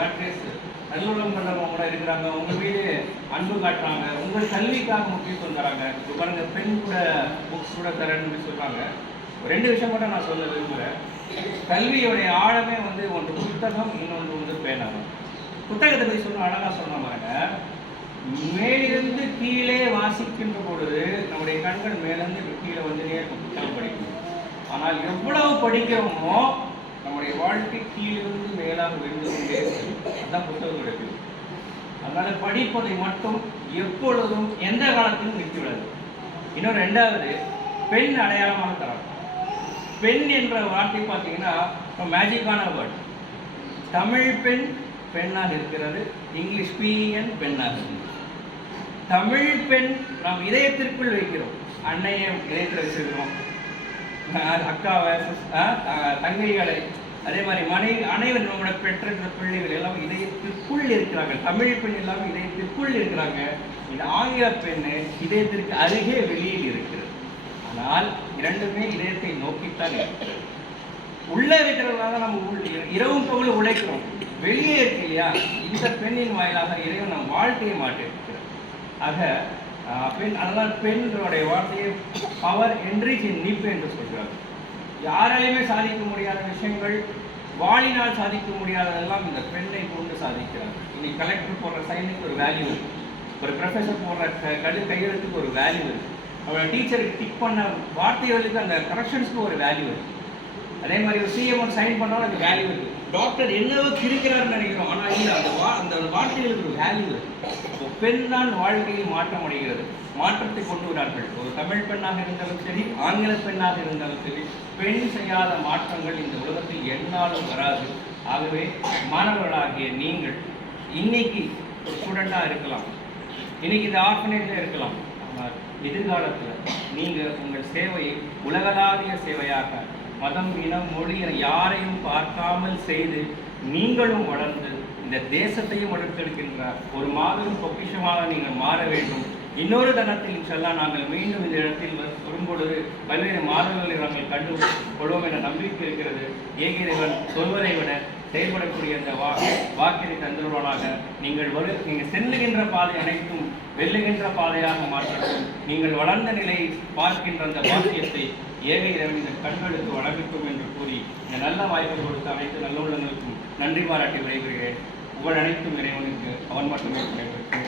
காட்ரேஸ் நல்லுறவு கொண்டவங்க கூட இருக்கிறாங்க, உங்கள் மீது அன்பு காட்டுறாங்க, உங்கள் கல்விக்காக முக்கியத்துவம் தராங்க. இப்போ பாருங்க, பெண் கூட புக்ஸ் கூட தரேன்னு சொல்கிறாங்க. 2 விஷயம் மட்டும் நான் சொல்ல விரும்புகிறேன். கல்வியோடைய ஆழமே வந்து ஒன்று புத்தகம், இன்னொன்று வந்து பேனாகும். புத்தகத்தை பற்றி சொன்ன அழகாக சொன்ன பாருங்க, மேலிருந்து கீழே வாசிக்கின்ற பொழுது நம்முடைய கண்கள் மேலிருந்து கீழே வந்துட்டே புத்தகம் படிக்கணும். ஆனால் எவ்வளவு படிக்கிறோமோ நம்முடைய வாழ்க்கை கீழிருந்து மேலாக விழுந்து கொண்டே அதுதான் புத்தகத்துடைய பேர். அதனால படிப்பதை மட்டும் எப்பொழுதும் எந்த காலத்திலும் நிற்கவிடாது. இன்னும் 2வது, பெண் அடையாளமாக தராங்க. பெண் என்ற வார்த்தை பார்த்தீங்கன்னா மேஜிக்கான வேர்ட். தமிழ் பெண் பெண்ணாக இருக்கிறது, இங்கிலீஷ் பிஎன் பெண்ணாக இருக்கிறது. தமிழ் பெண் நாம் இதயத்திற்குள் வைக்கிறோம், அன்னையை இதயத்தில் வச்சிருக்கிறோம், அக்காவை தங்கைகளை, அதே மாதிரி மனைவி, அனைவரும் நம்மளோட பெற்ற பிள்ளைகள் எல்லாம் இதயத்திற்குள் இருக்கிறார்கள். தமிழ் பெண் எல்லாம் இதயத்திற்குள் இருக்கிறாங்க. இந்த ஆங்கில பெண்ணு இதயத்திற்கு அருகே வெளியில் இருக்கிறது. ஆனால் 2மே இதயத்தை நோக்கித்தான் இருக்கிறது. உள்ளே இருக்கிறவங்க நம்ம இரவும் பகலும் உழைக்கிறோம், வெளியே இருக்கு இல்லையா? இந்த பெண்ணின் வாயிலாக இறைவன் நம் வாழ்க்கையை மாற்றிருக்கிறார். ஆக பெண், அதனால் பெண்களுடைய வார்த்தையை பவர் என்ரிச் இன் நீப் என்று சொல்கிறார். யாராலையுமே சாதிக்க முடியாத விஷயங்கள், வாளினால் சாதிக்க முடியாததெல்லாம் இந்த பெண்ணை கொண்டு சாதிக்கிறார். இன்னைக்கு கலெக்டர் போடுற சைனுக்கு ஒரு வேல்யூ இருக்கு, ஒரு ப்ரொஃபஸர் போடுற கையெழுத்துக்கு ஒரு வேல்யூ இருக்கு, அவரோட டீச்சருக்கு டிக் பண்ண வார்த்தைகளுக்கு அந்த கரெக்ஷன்ஸ்க்கு ஒரு வேல்யூ இருக்கு. அதே மாதிரி ஒரு சிஎம் சைன் பண்ணாலும் அந்த வேல்யூ இருக்கு. டாக்டர் என்னவோ கிரிக்கிறாருன்னு நினைக்கிறோம், ஆனால் இல்லை, அந்த வார்த்தைகளுக்கு ஒரு வேல்யூ இருக்கு. பெண் தான் வாழ்க்கையில் மாற்றம் அடைகிறது, மாற்றத்தை கொண்டு வரார்கள். ஒரு தமிழ் பெண்ணாக இருந்தாலும் சரி, ஆங்கில பெண்ணாக இருந்தாலும் சரி, பெண் செய்யாத மாற்றங்கள் இந்த உலகத்தில் எந்நாளும் வராது. ஆகவே மாணவர்களாகிய நீங்கள் இன்னைக்கு ஒரு ஸ்டூடெண்டாக இருக்கலாம், இன்னைக்கு இந்த ஆர்ஃபனேஜில் இருக்கலாம், ஆனால் எதிர்காலத்தில் நீங்கள் உங்கள் சேவையை உலகளாவிய சேவையாக மதம், இனம், மொழி யாரையும் பார்க்காமல் செய்து நீங்களும் வளர்ந்து இந்த தேசத்தையும் வளர்த்தெடுக்கின்ற ஒரு மாபெரும் பொக்கிஷமாக நீங்கள் மாற வேண்டும். இன்னொரு தனத்தில் இன்ஷால்லா நாங்கள் மீண்டும் இந்த இடத்தில் வரும்பொழுது பல்வேறு மாதங்களை நாங்கள் கண்டு கொள்வோம் என்ற நம்பிக்கை இருக்கிறது. ஏகிறைவன் சொல்வதை விட செயல்படக்கூடிய அந்த வாக்கினை தந்துள்ளானாக. நீங்கள் செல்லுகின்ற பாதை அனைத்தும் வெல்லுகின்ற பாதையாக மாற்றட்டும். நீங்கள் வளர்ந்த நிலையை பார்க்கின்ற அந்த வாக்கியத்தை ஏக இறைவன் இந்த கண்களுக்கு வழங்கட்டும் என்று கூறி இந்த நல்ல வாய்ப்பை கொடுத்த அனைத்து நல்லுள்ளங்களுக்கும் நன்றி பாராட்டி விடைபெறுகிறேன். புகழ் அனைத்தும் இறைவனுக்கு, அவன் மட்டுமே விடைபெற்று